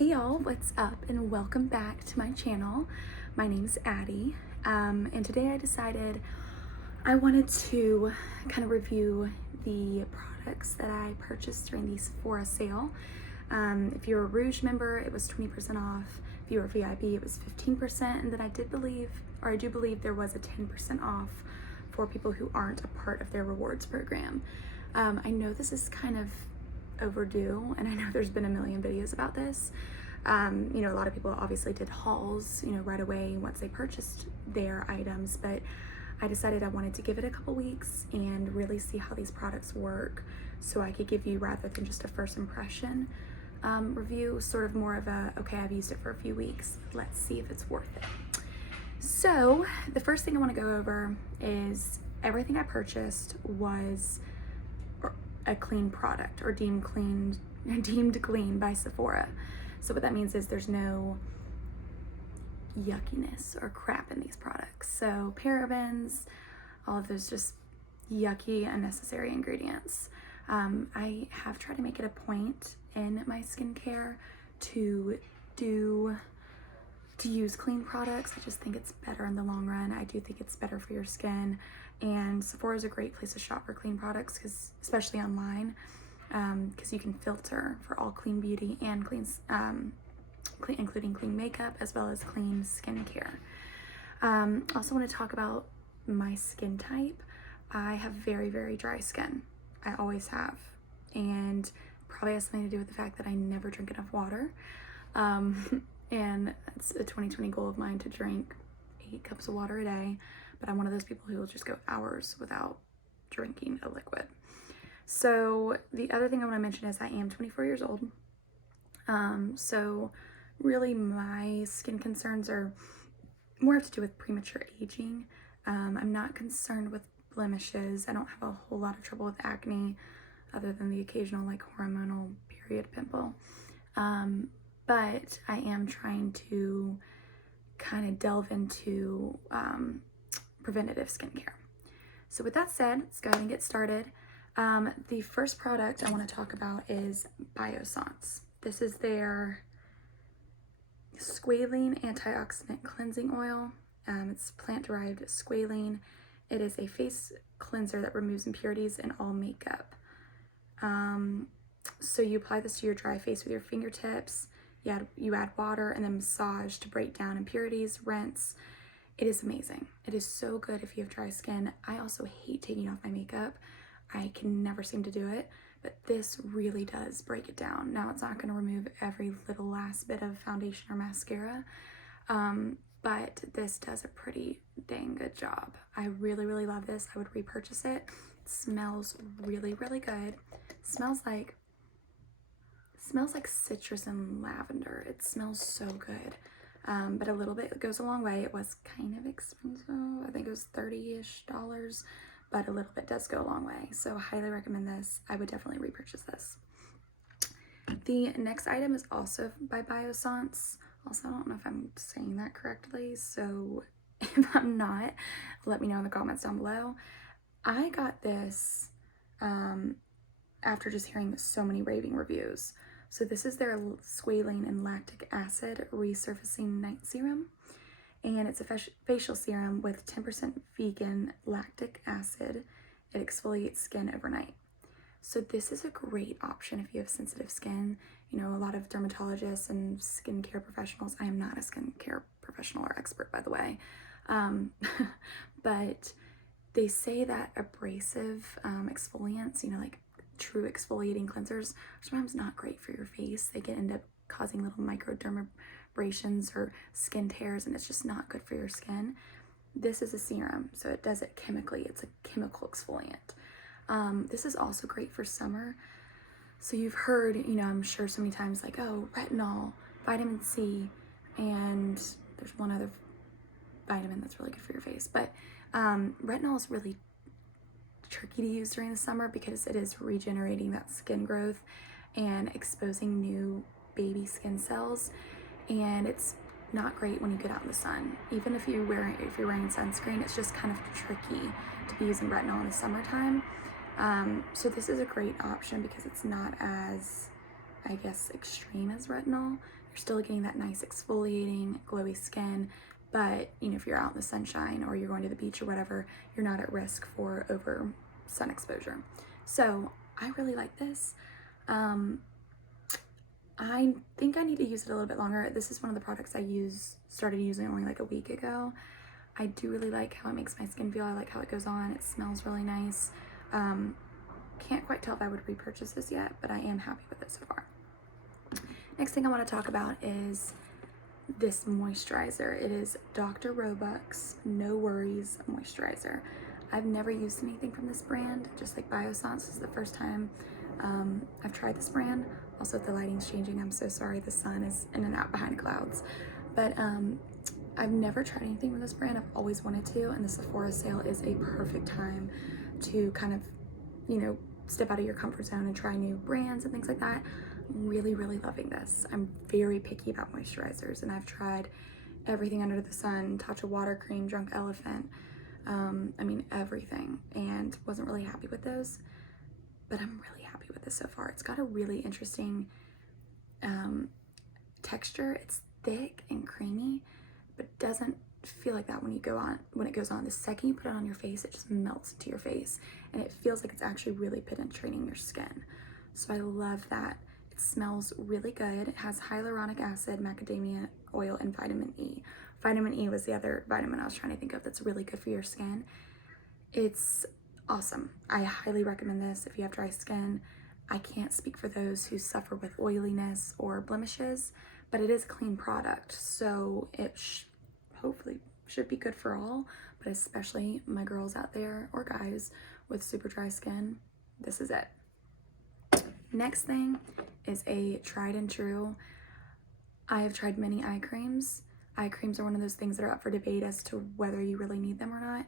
Hey y'all, what's up and welcome back to my channel. My name's Addie, and today I decided I wanted to kind of review the products that I purchased during the Sephora sale. If you're a Rouge member, it was 20% off. If you were VIP, it was 15%, and then I do believe there was a 10% off for people who aren't a part of their rewards program. I know this is kind of overdue, and I know there's been a million videos about this. A lot of people obviously did hauls, right away once they purchased their items, but I decided I wanted to give it a couple weeks and really see how these products work so I could give you, rather than just a first impression review, sort of more of a, okay, I've used it for a few weeks, let's see if it's worth it. So the first thing I want to go over is everything I purchased was a clean product, or deemed clean by Sephora. So what that means is there's no yuckiness or crap in these products. So parabens, all of those just yucky, unnecessary ingredients. I have tried to make it a point in my skincare to use clean products. I just think it's better in the long run. I do think it's better for your skin, and Sephora is a great place to shop for clean products, because especially online, because you can filter for all clean beauty and including clean makeup as well as clean skincare. Also want to talk about my skin type. I have very, very dry skin. I always have, and probably has something to do with the fact that I never drink enough water. And it's a 2020 goal of mine to drink 8 cups of water a day, but I'm one of those people who will just go hours without drinking a liquid. So the other thing I want to mention is I am 24 years old. So really my skin concerns are more have to do with premature aging. I'm not concerned with blemishes. I don't have a whole lot of trouble with acne, other than the occasional like hormonal period pimple. But I am trying to kind of delve into preventative skincare. So with that said, let's go ahead and get started. The first product I want to talk about is Biossance. This is their squalene antioxidant cleansing oil. It's plant-derived squalene. It is a face cleanser that removes impurities in all makeup. So you apply this to your dry face with your fingertips. You add water and then massage to break down impurities, rinse. It is amazing. It is so good if you have dry skin. I also hate taking off my makeup. I can never seem to do it, but this really does break it down. Now, it's not going to remove every little last bit of foundation or mascara, but this does a pretty dang good job. I really, really love this. I would repurchase it. It smells really, really good. It smells like citrus and lavender. It smells so good. But a little bit goes a long way. It was kind of expensive. I think it was $30-ish, but a little bit does go a long way. So I highly recommend this. I would definitely repurchase this. The next item is also by Biossance. Also, I don't know if I'm saying that correctly, so if I'm not, let me know in the comments down below. I got this after just hearing so many raving reviews. So this is their squalene and lactic acid resurfacing night serum, and it's a facial serum with 10% vegan lactic acid. It exfoliates skin overnight. So this is a great option if you have sensitive skin. A lot of dermatologists and skincare professionals, I am not a skincare professional or expert, by the way, but they say that abrasive exfoliants, like true exfoliating cleansers, are sometimes not great for your face. They can end up causing little microdermabrasions or skin tears, and it's just not good for your skin. This is a serum, so it does it chemically. It's a chemical exfoliant. This is also great for summer. So you've heard, I'm sure so many times, like, oh, retinol, vitamin C, and there's one other vitamin that's really good for your face, but retinol is really tricky to use during the summer because it is regenerating that skin growth and exposing new baby skin cells, and it's not great when you get out in the sun. Even if you're wearing sunscreen, it's just kind of tricky to be using retinol in the summertime. So this is a great option because it's not as, I guess, extreme as retinol. you're still getting that nice exfoliating, glowy skin, but you know, if you're out in the sunshine or you're going to the beach or whatever, you're not at risk for over sun exposure. So I really like this. I think I need to use it a little bit longer. This is one of the products I started using only like a week ago. I do really like how it makes my skin feel. I like how it goes on. It smells really nice. Can't quite tell if I would repurchase this yet, but I am happy with it so far. Next thing I want to talk about is this moisturizer. It is Dr. Roebuck's No Worries Moisturizer. I've never used anything from this brand, just like Biossance. This is the first time I've tried this brand. Also, the lighting's changing. I'm so sorry. The sun is in and out behind clouds. But I've never tried anything from this brand. I've always wanted to, and the Sephora sale is a perfect time to kind of, you know, step out of your comfort zone and try new brands and things like that. I'm really, really loving this. I'm very picky about moisturizers, and I've tried everything under the sun, Tatcha water cream, Drunk Elephant, I mean everything, and wasn't really happy with those, but I'm really happy with this so far. It's got a really interesting texture. It's thick and creamy, but doesn't feel like that when it goes on. The second you put it on your face, it just melts into your face, and it feels like it's actually really penetrating your skin. So I love that. It smells really good. It has hyaluronic acid, macadamia oil, and vitamin E. Vitamin E was the other vitamin I was trying to think of that's really good for your skin. It's awesome. I highly recommend this if you have dry skin. I can't speak for those who suffer with oiliness or blemishes, but it is a clean product, so it hopefully should be good for all, but especially my girls out there or guys with super dry skin. This is it. Next thing is a tried and true. I have tried many eye creams. Eye creams are one of those things that are up for debate as to whether you really need them or not.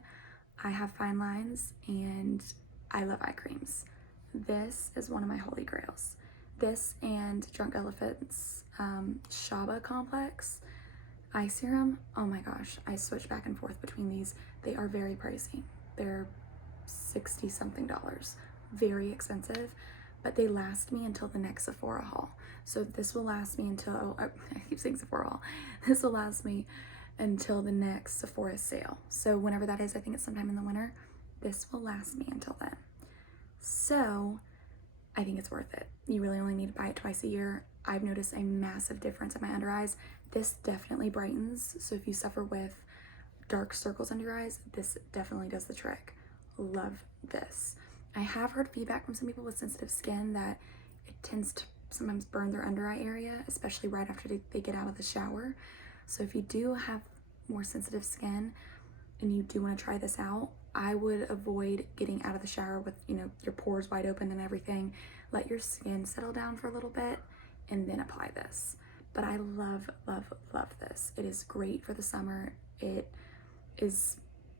I have fine lines and I love eye creams. This is one of my holy grails. This and Drunk Elephant's Shaba Complex eye serum. Oh my gosh, I switch back and forth between these. They are very pricey. They're $60 something, very expensive, but they last me until the next Sephora haul. So this will last me until, I keep saying Sephora haul. This will last me until the next Sephora sale. So whenever that is, I think it's sometime in the winter, this will last me until then. So I think it's worth it. You really only need to buy it twice a year. I've noticed a massive difference in my under eyes. This definitely brightens. So if you suffer with dark circles under your eyes, this definitely does the trick. Love this. I have heard feedback from some people with sensitive skin that it tends to sometimes burn their under eye area, especially right after they get out of the shower. So if you do have more sensitive skin and you do want to try this out, I would avoid getting out of the shower with, you know, your pores wide open and everything. Let your skin settle down for a little bit and then apply this. But I love, love, love this. It is great for the summer. It is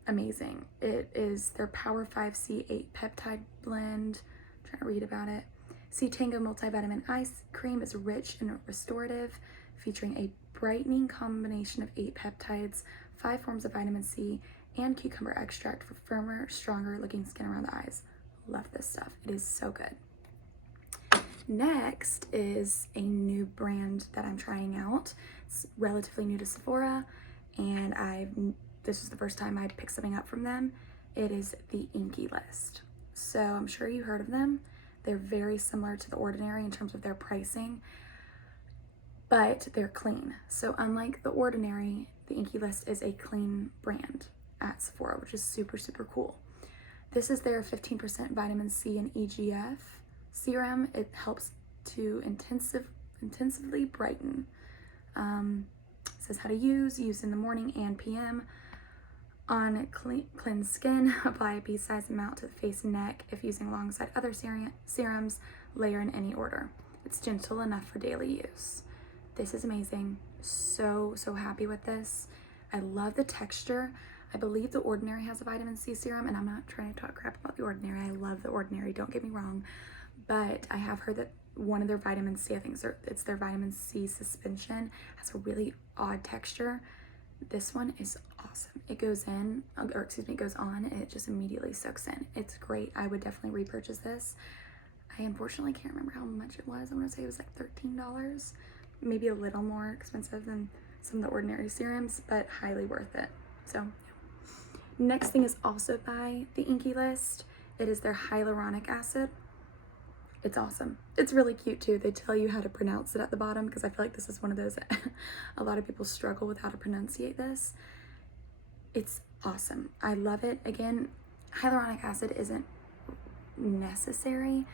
amazing. It is their Power 5C8 peptide blend. I'm trying to read about it. C Tango multivitamin eye cream is rich and restorative, featuring a brightening combination of 8 peptides, 5 forms of vitamin C, and cucumber extract for firmer, stronger looking skin around the eyes. Love this stuff. It is so good. Next is a new brand that I'm trying out. It's relatively new to Sephora, and this was the first time I'd picked something up from them. It is the Inky List. So I'm sure you heard of them. They're very similar to The Ordinary in terms of their pricing, but they're clean. So unlike The Ordinary, the Inky List is a clean brand at Sephora, which is super, super cool. This is their 15% vitamin C and EGF serum. It helps to intensively brighten. Says how to use in the morning and PM. On cleansed skin, apply a pea-sized amount to the face and neck. If using alongside other serums, layer in any order. It's gentle enough for daily use. This is amazing. So, so happy with this. I love the texture. I believe The Ordinary has a vitamin C serum, and I'm not trying to talk crap about The Ordinary. I love The Ordinary, don't get me wrong. But I have heard that one of their vitamin C, I think it's their vitamin C suspension, has a really odd texture. This one is awesome. It goes on, and it just immediately soaks in. It's great. I would definitely repurchase this. I unfortunately can't remember how much it was. I want to say it was like $13, maybe a little more expensive than some of the ordinary serums, but highly worth it. So yeah. Next thing is also by the Inky List. It is their hyaluronic acid. It's awesome. It's really cute too. They tell you how to pronounce it at the bottom, because I feel like this is one of those that a lot of people struggle with how to pronunciate this. It's awesome. I love it. Again, hyaluronic acid isn't necessary,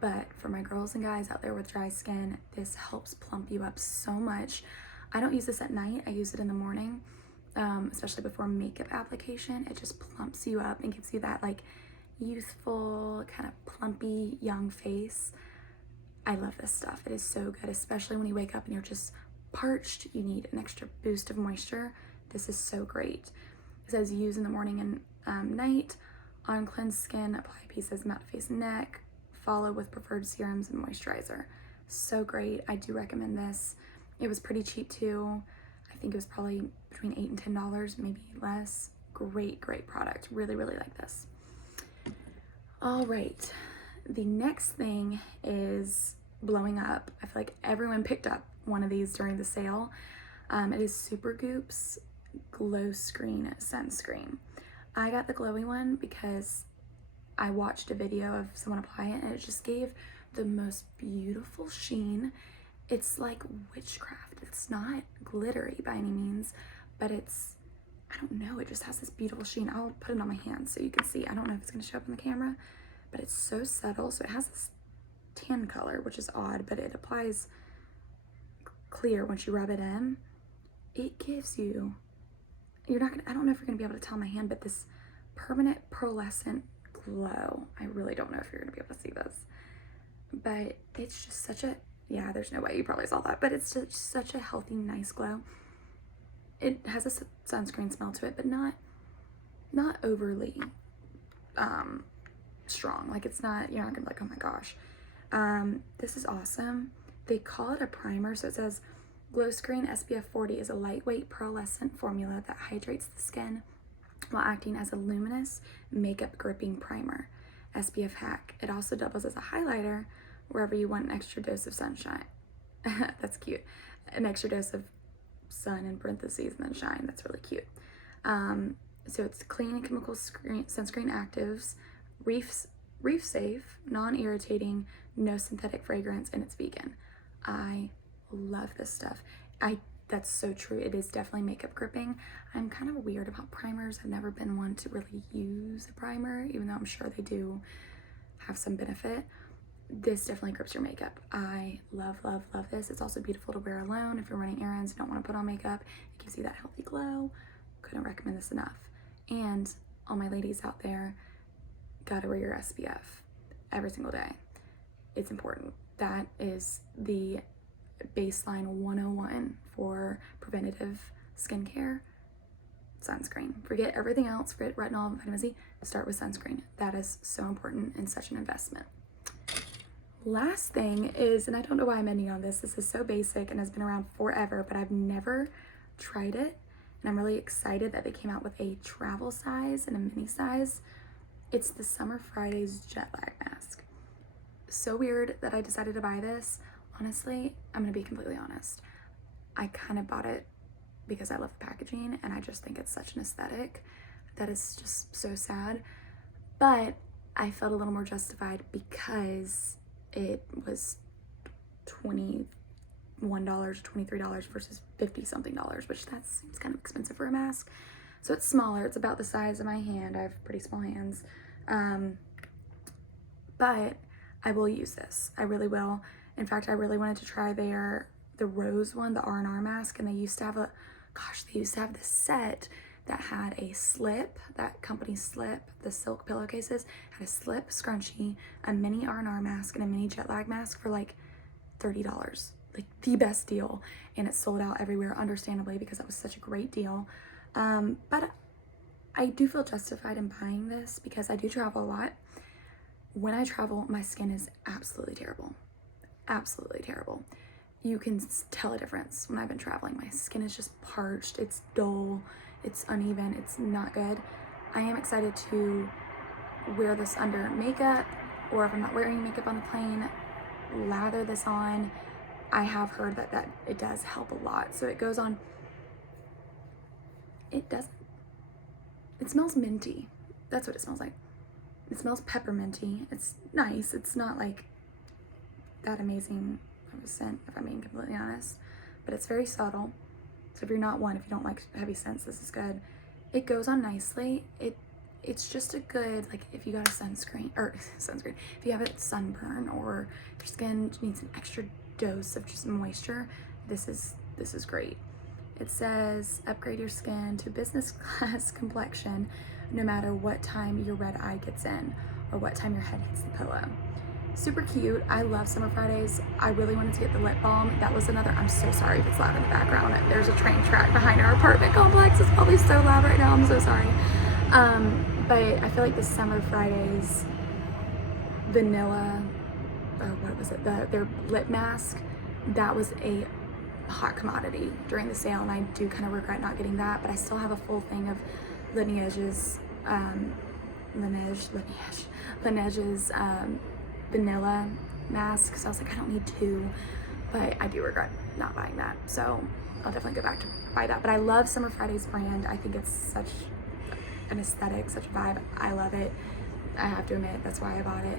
but for my girls and guys out there with dry skin, this helps plump you up so much. I don't use this at night. I use it in the morning, especially before makeup application. It just plumps you up and gives you that like youthful, kind of plumpy, young face. I love this stuff. It is so good, especially when you wake up and you're just parched. You need an extra boost of moisture. This is so great. It says use in the morning and night. On cleansed skin, apply pieces, matte face and neck. Follow with preferred serums and moisturizer. So great. I do recommend this. It was pretty cheap too. I think it was probably between $8 and $10, maybe less. Great, great product. Really, really like this. All right. The next thing is blowing up. I feel like everyone picked up one of these during the sale. It is Supergoop's Glow Screen Sunscreen. I got the glowy one because I watched a video of someone apply it and it just gave the most beautiful sheen. It's like witchcraft. It's not glittery by any means, but it's, I don't know, it just has this beautiful sheen. I'll put it on my hand so you can see. I don't know if it's going to show up on the camera, but it's so subtle. So it has this tan color, which is odd, but it applies clear once you rub it in. It gives you, you're not gonna, I don't know if you're gonna be able to tell my hand, but this permanent pearlescent glow. I really don't know if you're gonna be able to see this, but it's just such a, yeah, there's no way you probably saw that, but it's just such a healthy, nice glow. It has a sunscreen smell to it, but not overly strong. Like it's not, you're not gonna be like, oh my gosh. This is awesome. They call it a primer, so it says Glow Screen SPF 40 is a lightweight pearlescent formula that hydrates the skin while acting as a luminous makeup gripping primer. SPF hack. It also doubles as a highlighter wherever you want an extra dose of sunshine. That's cute. An extra dose of sun in parentheses and then shine. That's really cute. So it's clean and chemical sunscreen actives, reef safe, non-irritating, no synthetic fragrance, and it's vegan. I love this stuff. That's so true. It is definitely makeup gripping. I'm kind of weird about primers. I've never been one to really use a primer, even though I'm sure they do have some benefit. This definitely grips your makeup. I love, love, love this. It's also beautiful to wear alone if you're running errands, you don't want to put on makeup. It gives you that healthy glow. Couldn't recommend this enough. And all my ladies out there, gotta wear your SPF every single day. It's important. That is the baseline 101 for preventative skincare. Sunscreen. Forget everything else. Forget retinol and vitamin C. Start with sunscreen. That is so important and such an investment. Last thing is, and I don't know why I'm ending on this. This is so basic and has been around forever, but I've never tried it. And I'm really excited that they came out with a travel size and a mini size. It's the Summer Fridays jet lag mask. So weird that I decided to buy this. Honestly, I'm gonna be completely honest. I kind of bought it because I love the packaging and I just think it's such an aesthetic that is just so sad. But I felt a little more justified because it was $21 or $23 versus $50 something, which that seems kind of expensive for a mask. So it's smaller. It's about the size of my hand. I have pretty small hands. But I will use this. I really will. In fact, I really wanted to try the rose one, the R&R mask, and they used to have this set that had a slip, that company slip, the silk pillowcases, had a slip, scrunchie, a mini R&R mask, and a mini jet lag mask for like $30. Like the best deal. And it sold out everywhere, understandably, because that was such a great deal. But I do feel justified in buying this because I do travel a lot. When I travel, my skin is absolutely terrible. Absolutely terrible. You can tell a difference when I've been traveling. My skin is just parched, it's dull, it's uneven, it's not good. I am excited to wear this under makeup, or if I'm not wearing makeup on the plane, lather this on, I have heard that it does help a lot. So it goes on, it smells minty. That's what it smells like. It smells pepperminty. It's nice. It's not like that amazing of a scent, if I'm being completely honest, but it's very subtle. So if you're not one, if you don't like heavy scents, this is good. It goes on nicely. It's just a good, like, if you got a sunscreen, if you have a sunburn or your skin needs an extra dose of just moisture, this is great. It says upgrade your skin to business class complexion no matter what time your red eye gets in or what time your head hits the pillow. Super cute. I love Summer Fridays. I really wanted to get the lip balm. That was another, I'm so sorry if it's loud in the background. There's a train track behind our apartment complex. It's probably so loud right now. I'm so sorry. But I feel like the Summer Fridays vanilla, what was it? Their lip mask, that was a hot commodity during the sale, and I do kind of regret not getting that, but I still have a full thing of Laneige's vanilla mask, so I was like, I don't need two, but I do regret not buying that, so I'll definitely go back to buy that. But I love Summer Fridays brand. I think it's such an aesthetic, such a vibe. I love it. I have to admit, that's why I bought it.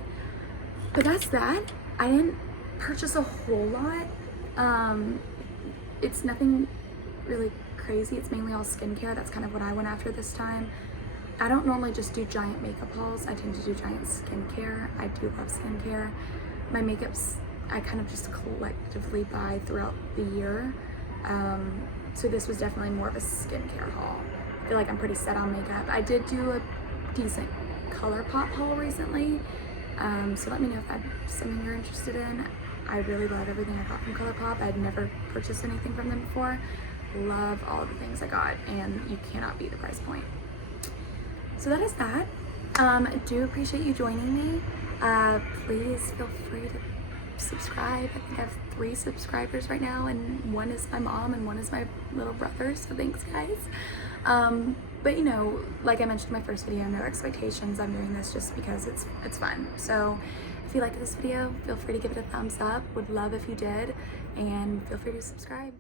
But that's that. I didn't purchase a whole lot. It's nothing really crazy. It's mainly all skincare. That's kind of what I went after this time. I don't normally just do giant makeup hauls. I tend to do giant skincare. I do love skincare. My makeups, I kind of just collectively buy throughout the year. So this was definitely more of a skincare haul. I feel like I'm pretty set on makeup. I did do a decent ColourPop haul recently. So let me know if that's something you're interested in. I really love everything I got from ColourPop. I'd never purchased anything from them before. Love all the things I got, and you cannot beat the price point. So that is that. I do appreciate you joining me. Please feel free to subscribe. I think I have 3 subscribers right now, and one is my mom and one is my little brother, so thanks guys. But you know, like I mentioned in my first video, no expectations. I'm doing this just because it's fun. So if you liked this video, feel free to give it a thumbs up. Would love if you did, and feel free to subscribe.